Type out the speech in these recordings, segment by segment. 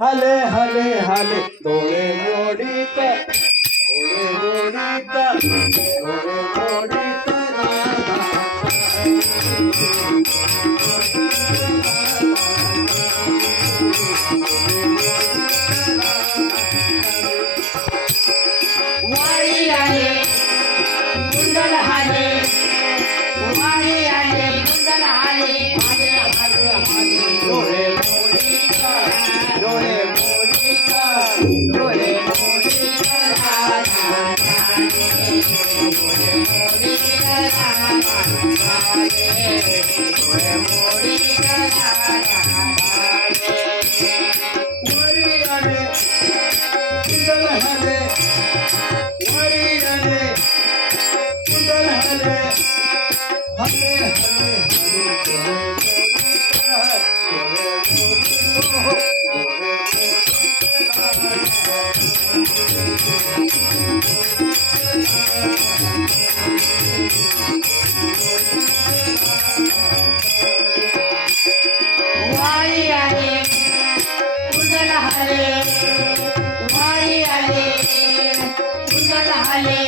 हले हले हले डोळे मोडीत डोळे मोडीत डोळे मोडीत वारी आले कुंडल हाले वारी आले कुंडल हाले हाले हाले हाले डोळे मोडीत डोळे मोडीत डोळे मोडीत वरी आले कुंडल हले वरी आले कुंडल हले हले हले हले वारी आले कुंडल हाले वारी आले कुंडल हाले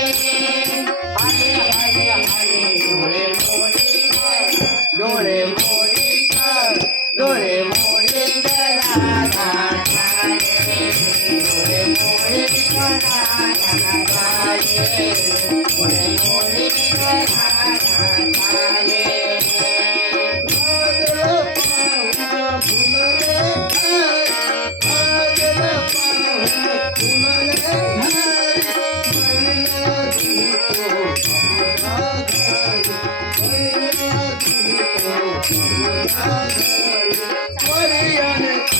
हाले हाले हाले डोळे मोडीत डोळे मोडीत डोळे मोडीत राधा झाले डोळे मोडीत राधा झाले डोळे मोडीत राधा झाले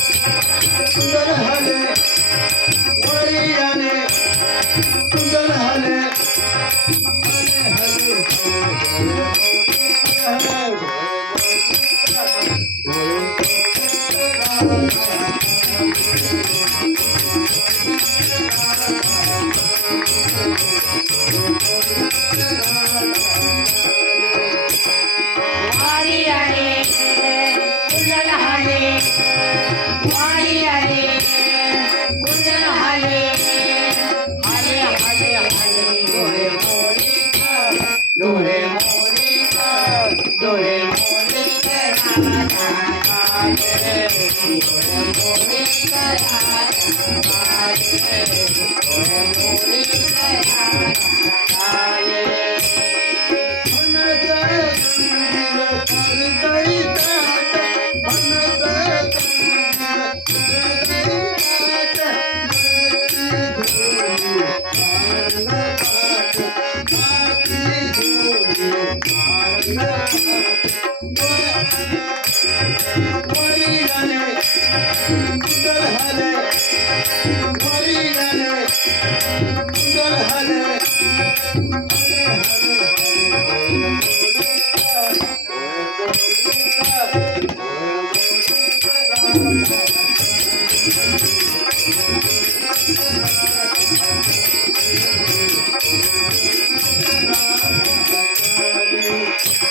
कुंडल हले वरी आले कुंडल हले हले हले वारी आले कुंडल हाले वारी आले कुंडल हाले हाले हाले हाले डोळे मोडीत डोळे मोडीत डोळे मोडीत राधा झाले डोळे मोडीत राधा झाले डोळे मोडीत राधा झाले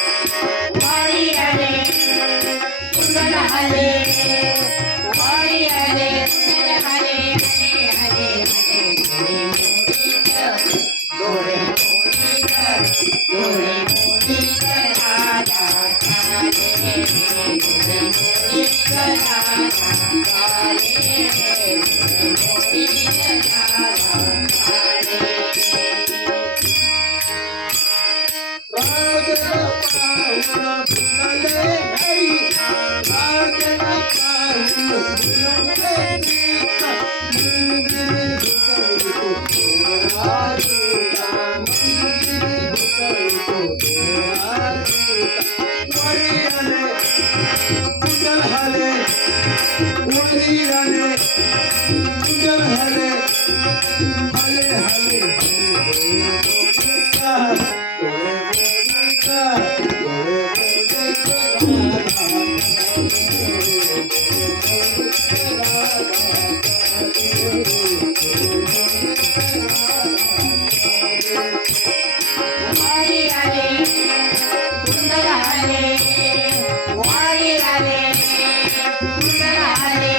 वारी आले कुंडल हाले वारी आले कुंडल हाले हाले हाले हाले डोळे मोडीत डोळे मोडीत राधा झाले डोळे मोडीत राधा झाले डोळे मोडीत राधा झाले कुंडल हले वरी आले कुंडल हले हले हले वारी आले कुंडल हाले वारी आले कुंडल हाले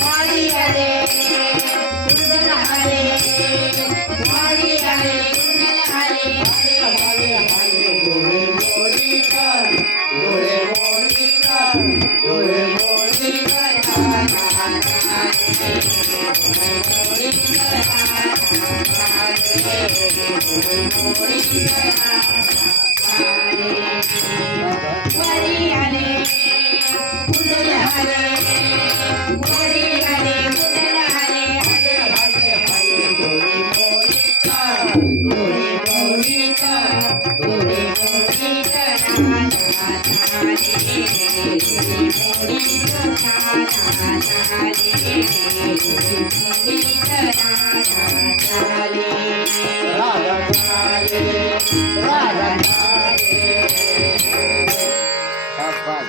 वारी आले कुंडल आले वारी आले कुंडल आले डोळे मोडीकर डोळे मोडीकर डोळे मोडीकर वारी आले कुंडल आले वारी आले कुंडल आले डोळे मोडीकर डोळे मोडीकर डोळे राधा शाबास